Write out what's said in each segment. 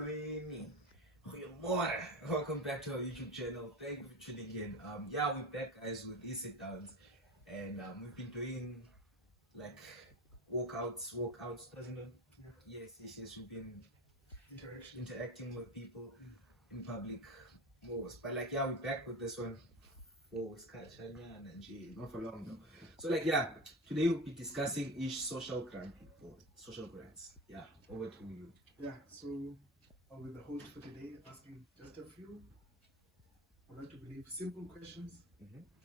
Molweni. Goeiemorgen. Welcome back to our YouTube channel. Thank you for tuning in. Yeah, we're back, guys, with these sit downs, and we've been doing like walkouts, doesn't it? Yeah. Yes. We've been Interacting with people in public most, but like, yeah, we're back with this one for Skachanya and J, not for long though. So like, yeah, today we'll be discussing social grants. Yeah, over to you. Yeah, so with the host for today, asking just a few, I'd like to believe, simple questions.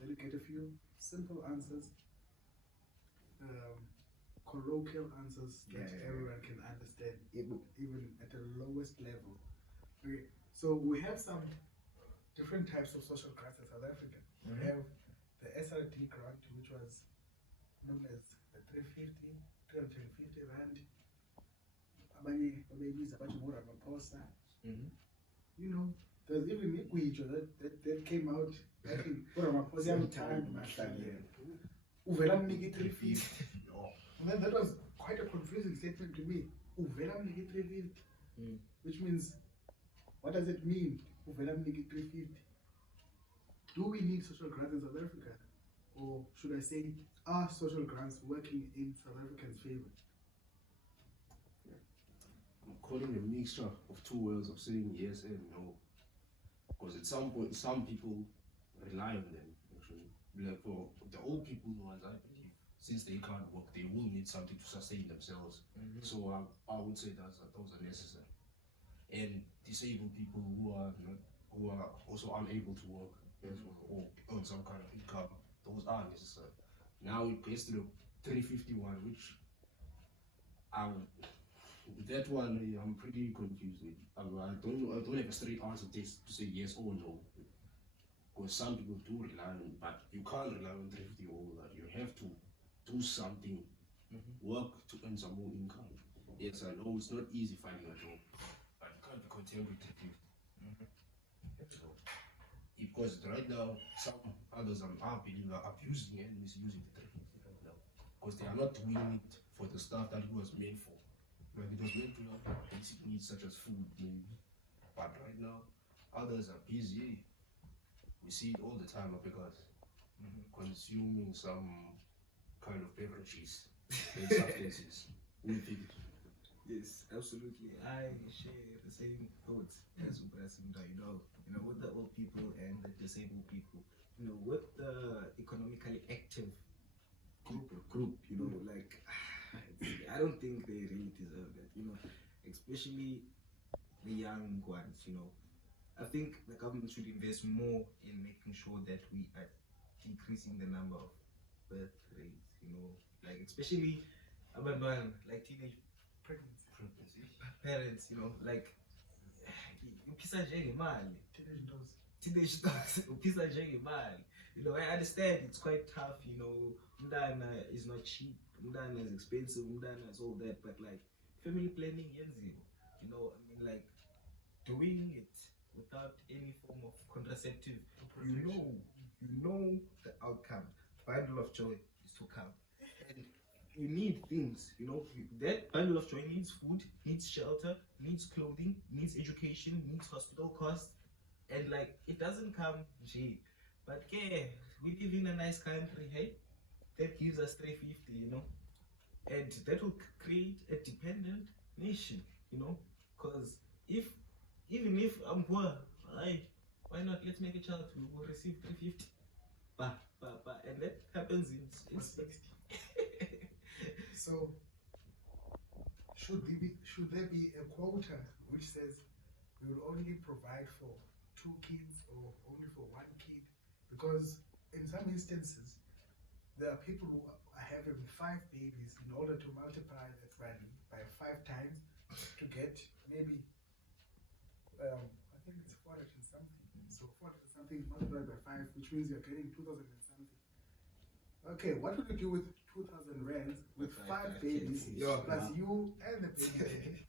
Then you get a few simple answers, colloquial answers that everyone can understand, even at the lowest level. Okay, so we have some different types of social grants in South Africa. We have the SRD grant, which was known as the 350 Rand. You know, there's even Igwijo that came out. Uvela mniki 350. And then that was quite a confusing statement to me. Uvela mniki 350. Which means, what does it mean? Uvela mniki 350. Do we need social grants in South Africa? Or should I say, are social grants working in South Africans' favor? I'm calling a mixture of two words of saying yes and no. Because at some point, some people rely on them, actually. Like for the old people ones, I believe, since they can't work, they will need something to sustain themselves. So I would say those are necessary. And disabled people who are also unable to work as well, or earn some kind of income, those are necessary. Now it gets to the 351, which that one I'm pretty confused with. I don't have a straight answer to say yes or no. Because some people do rely on it, but you can't rely on 350 all that. You have to do something, work to earn some more income. Yes, I know it's not easy finding a job, but you can't be content with 350. So, because right now, some others I believe are abusing and misusing the 350 right now. Because they are not doing it for the stuff that it was meant for. Like it was meant to help basic needs such as food, maybe. But right now, others are busy. We see it all the time because consuming some kind of beverages and substances with it. Yes, absolutely. I share the same thoughts as Ubrasimda, you know, with the old people and the disabled people, with the economically active group, like I don't think they really deserve that, especially the young ones, I think the government should invest more in making sure that we are decreasing the number of birth rates, like especially like teenage Pregnancy. parents, like uphisa njengemali. Teenage dogs uphisa njengemali. I understand it's quite tough, umntana is not cheap, umntana is expensive, umntana is all that, but like family planning yenziwa, like doing it without any form of contraceptive, you know the outcome. Bundle of joy is to come. And you need things, that bundle of joy needs food, needs shelter, needs clothing, needs education, needs hospital costs, and like it doesn't come cheap. But we live in a nice country, hey, that gives us 350, and that will create a dependent nation, because even if I'm poor, why not? Let's make a child who will receive 350. And that happens in 60. So, should there be a quota which says we will only provide for 2 kids or only for 1 kid? Because in some instances, there are people who are having 5 babies in order to multiply that value by 5 times to get maybe, I think it's 400 and something. So 400 and something multiplied by 5, which means you're getting 2,000 and something. Okay, what would you do with 2,000 rands with 5 babies plus you and the baby?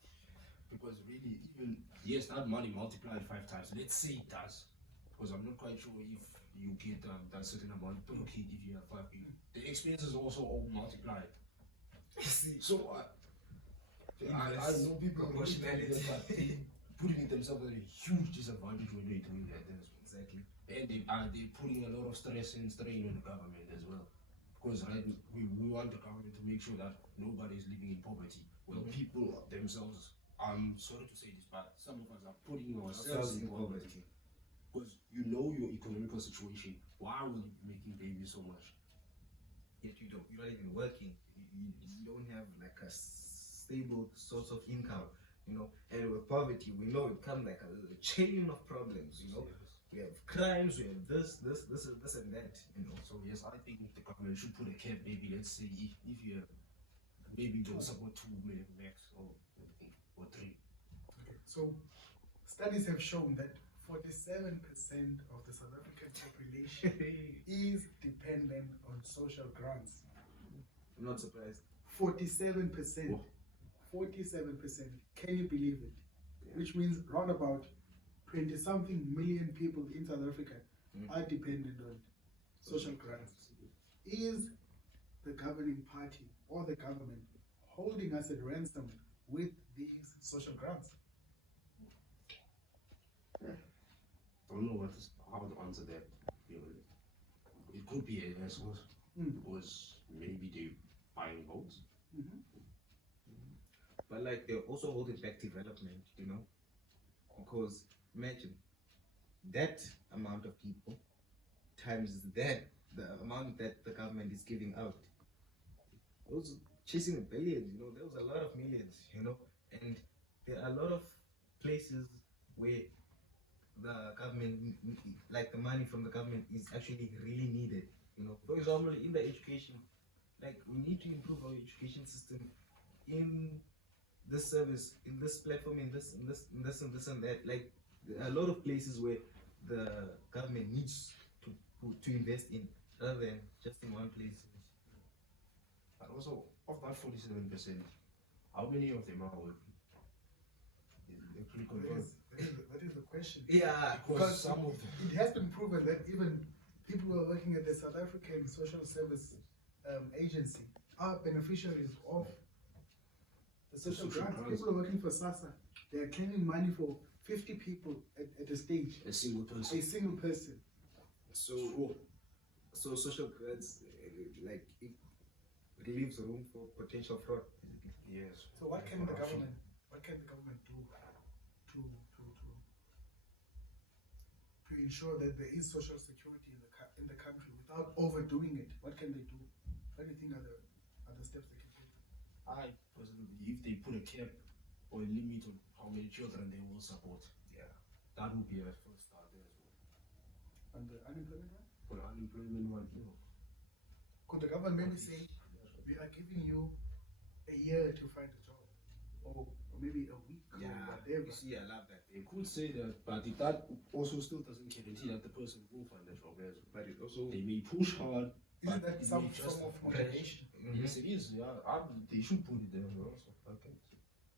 Because really, even yes, that money multiplied 5 times. Let's say it does, because I'm not quite sure if you get that certain amount per kid if you have 5 people. The expenses also all multiplied. So I know people proportionality, but they putting themselves at a huge disadvantage when they're doing that as well. Exactly. And they're putting a lot of stress and strain on the government as well. Because right, we want the government to make sure that nobody is living in poverty. Well, people themselves, I'm sorry to say this, but some of us are putting ourselves in poverty. Because you know your economical situation. Why will you be making babies so much? Yet you're not even working. You don't have like a stable source of income, you know. And with poverty, we know it comes like a chain of problems, you know. We have crimes, we have this and that, you know. So yes, I think the government should put a cap. Maybe let's say if you have, maybe don't support 2 million max or 3. Okay, so studies have shown that 47% of the South African population is dependent on social grants. I'm not surprised. 47%. 47%. Can you believe it? Yeah. Which means round about 20-something million people in South Africa are dependent on social grants. Is the governing party or the government holding us at ransom with these social grants? Don't know how to answer that. You know, it could be a yes, because maybe they buying votes. But like they're also holding back development, you know, because imagine that amount of people times the amount that the government is giving out. Those chasing the billions, you know, there was a lot of millions, you know, and there are a lot of places where the government, like the money from the government, is actually really needed. You know, for example, in the education, like we need to improve our education system in this service, in this platform, in this and that. Like a lot of places where the government needs to invest in, rather than just in one place. But also, of that 47%, how many of them are working? Actually confirmed. That is the question. Yeah, Because some of them. it has been proven that even people who are working at the South African Social Service Agency are beneficiaries of the social grants. People are working for SASSA. They are claiming money for 50 people at a stage. A single person. A single person. So social grants, like it leaves room for potential fraud. Yes. So what can the Corruption. government do to ensure that there is social security in the country without overdoing it? What can they do? What do you think are the steps they can take? I personally, if they put a cap or a limit on how many children they will support, Yeah. that would be a first start there as well. On the unemployment one? For the unemployment one, you know. Could the government maybe say, we are giving you a year to find a job, or maybe a week, or whatever? You see, I love that. They could say that, but that also still doesn't guarantee that the person will find a job as well. But it also They may push hard. Isn't but that it some may just form of crash. motivation? Yes, it is. Yeah, they should put it there also. Okay.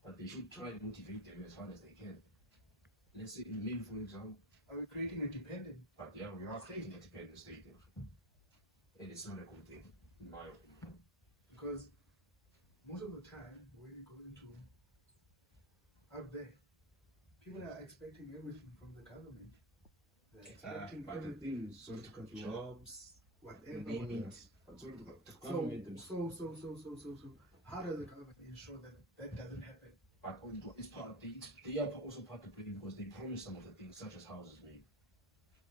But they should try to motivate them as hard as they can. Let's say, maybe for example, Are we creating a dependent? but yeah, we are creating a dependent state there. And it's not a good thing, in my opinion. Because most of the time, when you go into out there, people are expecting everything from the government. They're expecting But the everything, thing is, sorry to cut you off. jobs, whatever. name it. But sorry to cut the government themselves. So, how does the government ensure that that doesn't happen? But it's part. They are also part to blame because they promised some of the things, such as houses, maybe.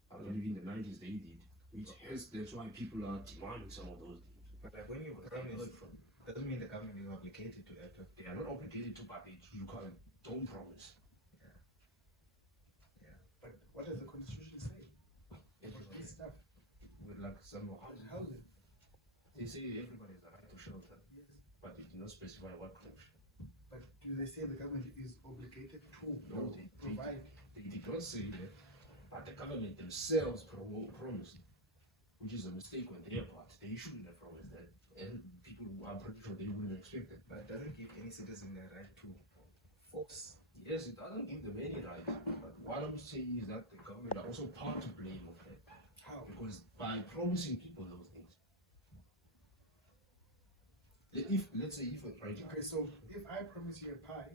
I believe in the 90s they did, which has that's why people are demanding some of those things. But like when you promise, doesn't mean the government is obligated to act. They are not obligated to, but you don't promise. But what does the constitution say? Everybody, This stuff. with like some Housing. they say everybody has a right to shelter, Yes. but they do not specify what kind of shelter. But do they say the government is obligated to No, provide? They did not say that, but the government themselves promised, which is a mistake on their part. They shouldn't have promised that, and people are pretty sure they wouldn't expect it. But it doesn't give any citizen the right to force. Yes, it doesn't give them any right, but what I'm saying is that the government are also part to blame of that, How? because by promising people those things, if let's say if a right, Okay, so if I promise you a pie,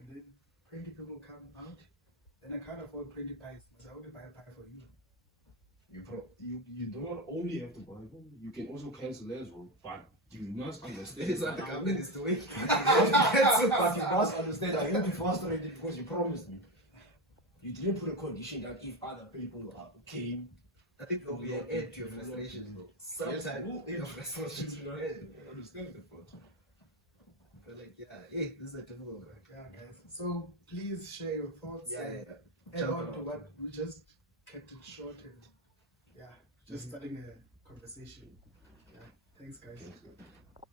and then 20 people come out, then I can't afford 20 pies, because I only buy a pie for you. You don't only have to buy them, you can also cancel as well, but you must understand. This is what the government is doing. But you must understand that you'll be frustrated because you promised me. You didn't put a condition that if other people came. I think you'll be an end to your frustrations though. Sometimes your frustrations will end. I understand the part. But like, yeah, hey, this is a difficult one. Yeah, guys. So please share your thoughts and add Jump on on. to what we just kept it short and just starting a conversation. Yeah. Thanks, guys. Thanks, guys.